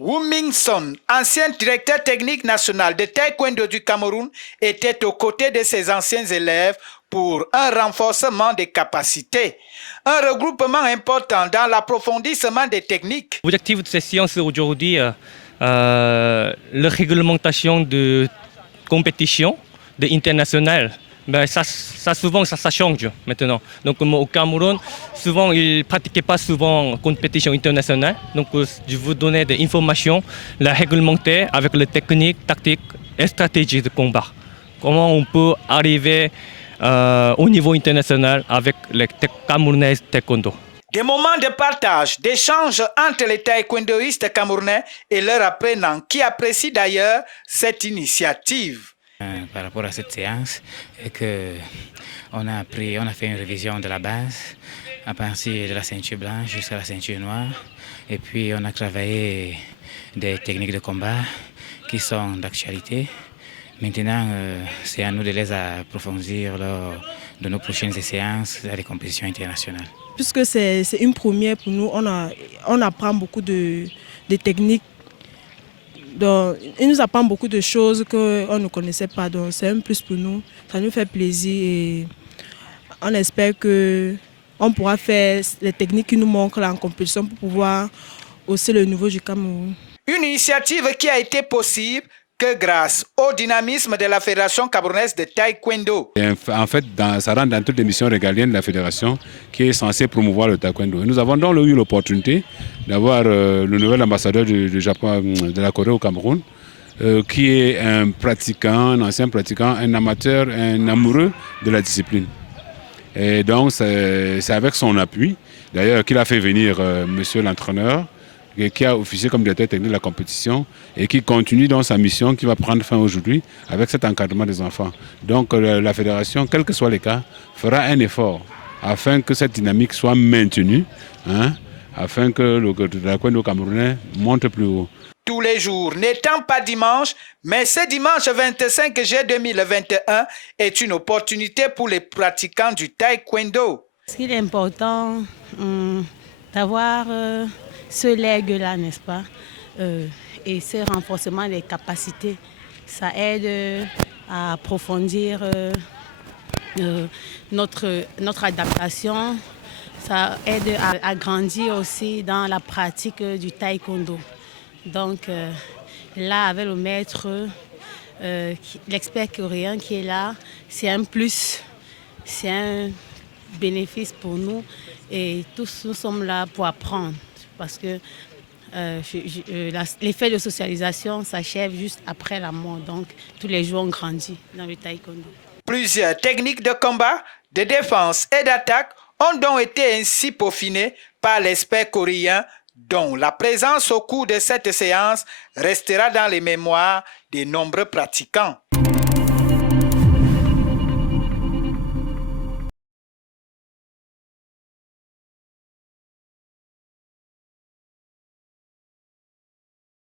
Wu Ming-son, ancien directeur technique national de taekwondo du Cameroun, était aux côtés de ses anciens élèves pour un renforcement des capacités, un regroupement important dans l'approfondissement des techniques. L'objectif de ces séances aujourd'hui, la réglementation de compétition internationale. Ben ça souvent ça change maintenant. Donc au Cameroun, souvent ils ne pratiquaient pas souvent compétition internationale. Donc je vous donner des informations, la réglementer avec les techniques, tactiques et stratégies de combat. Comment on peut arriver au niveau international avec les Camerounais taekwondo. Des moments de partage, d'échange entre les taekwondoïstes camerounais et leurs apprenants qui apprécient d'ailleurs cette initiative. Par rapport à cette séance, et que on a fait une révision de la base à partir de la ceinture blanche jusqu'à la ceinture noire, et puis on a travaillé des techniques de combat qui sont d'actualité. Maintenant, c'est à nous de les approfondir lors de nos prochaines séances à des compétitions internationales. Puisque c'est une première pour nous, on apprend beaucoup de techniques. Donc, il nous apprend beaucoup de choses qu'on ne connaissait pas. Donc c'est un plus pour nous. Ça nous fait plaisir et on espère qu'on pourra faire les techniques qui nous manquent là en compétition pour pouvoir hausser le niveau du Cameroun. Une initiative qui a été possible que grâce au dynamisme de la Fédération camerounaise de taekwondo. En fait, ça rentre dans toutes les missions régaliennes de la Fédération qui est censée promouvoir le taekwondo. Et nous avons donc eu l'opportunité d'avoir le nouvel ambassadeur du Japon, de la Corée au Cameroun, qui est un pratiquant, un ancien pratiquant, un amateur, un amoureux de la discipline. Et donc, c'est avec son appui, d'ailleurs, qu'il a fait venir monsieur l'entraîneur, qui a officié comme directeur technique de la compétition et qui continue dans sa mission qui va prendre fin aujourd'hui avec cet encadrement des enfants. Donc la fédération, quels que soient les cas, fera un effort afin que cette dynamique soit maintenue, afin que le taekwondo camerounais monte plus haut. Tous les jours, n'étant pas dimanche, mais ce dimanche 25 juillet 2021 est une opportunité pour les pratiquants du taekwondo. Ce qui est important d'avoir ce legs-là, n'est-ce pas, et ce renforcement des capacités, ça aide à approfondir notre adaptation, ça aide à grandir aussi dans la pratique du taekwondo. Donc là, avec le maître, l'expert coréen qui est là, c'est un plus, c'est un bénéfice pour nous et tous nous sommes là pour apprendre. Parce que l'effet de socialisation s'achève juste après la mort. Donc, tous les jours, on grandit dans le taekwondo. Plusieurs techniques de combat, de défense et d'attaque ont donc été ainsi peaufinées par l'expert coréen, dont la présence au cours de cette séance restera dans les mémoires des nombreux pratiquants.